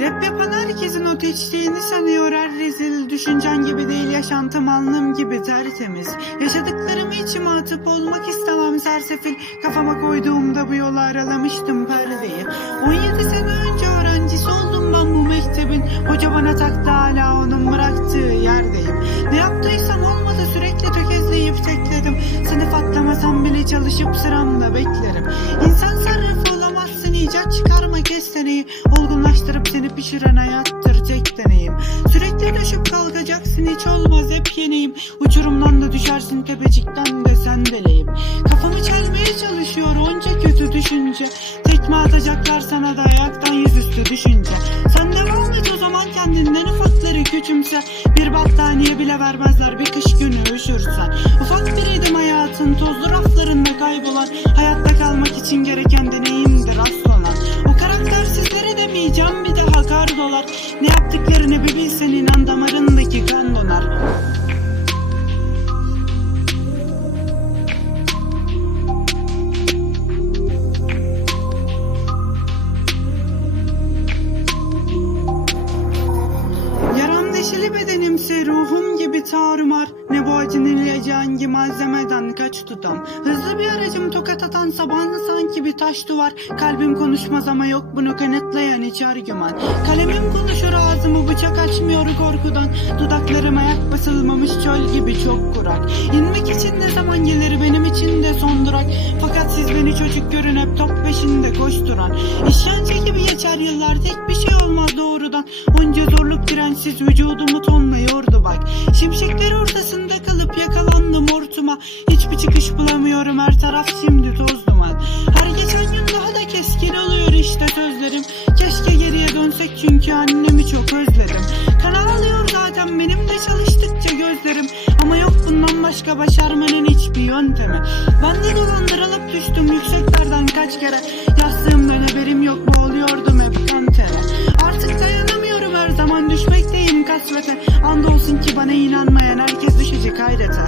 Rap yapan herkesin o teçtiğini sanıyor her rezil. Düşüncen gibi değil yaşantım alnım gibi tertemiz. Yaşadıklarımı içime atıp olmak istemem sersefil. Kafama koyduğumda bu yolu aralamıştım perdeyi. 17 sene önce öğrencisi oldum ben bu mektebin. Hoca bana taktı hala onun bıraktığı yerdeyim. Ne yaptıysam olmadı sürekli tökezleyip tekledim. Sınıf atlamasam bile çalışıp sıramda beklerim. İnsan sarrafı olamazsın icat çıkarma kesteneyi Olgunlaştırıp seni pişiren hayattır tek deneyim. Sürekli düşüp kalkacaksın hiç olmaz hep yeniyim. Uçurumdan da düşersin tepecikten de sendeleyim Kafamı çelmeye çalışıyor onca kötü düşünce. Tekme atacaklar sana da ayaktan yüzüstü düşünce. Sen devam et o zaman kendinden ufakları küçümse? Bir battaniye bile vermezler bir kış günü üşürsen Ufak biriydim hayatın tozlu raflarında kaybolan. Hayatta kalmak için gereken deneyimdir aslanlar O demeyeceğim bir daha kar dolar Ne yaptıklarını bir bilsen inan ruhum gibi tarumar. Ne bu acının ilacı hangi malzemeden kaç tutam Hızlı bir aracım tokat atan sabahlı sanki bir taş duvar. Kalbim konuşmaz ama yok bunu kanıtlayan hiç argüman. Kalemim konuşur ağzımı bıçak açmıyor korkudan. Dudaklarım ayak basılmamış çöl gibi çok kurak. İnmek için ne zaman gelir benim için de son durak. Fakat siz beni çocuk görün hep top peşinde koşturan. İşkence gibi geçer yıllar tek bir şey olmaz doğrudan. Onca zorluk dirençsiz vücudumu tonluyordu bak. Şimşekler ortasında kalıp yakalandım hortuma. Hiçbir çıkış bulamıyorum her taraf şimdi toz duman. Her geçen gün daha da keskin oluyor işte sözlerim. Keşke geriye dönsek çünkü annemi çok özledim. Kan ağlıyor zaten benim de çalıştıkça gözlerim. Ama yok bundan başka başarmanın hiçbir yöntemi. Ben de dolandırılıp düştüm yükseklerden kaç kere. Yastığımdan haberim Andolsun ki bana inanmayan herkes düşecek hayrete.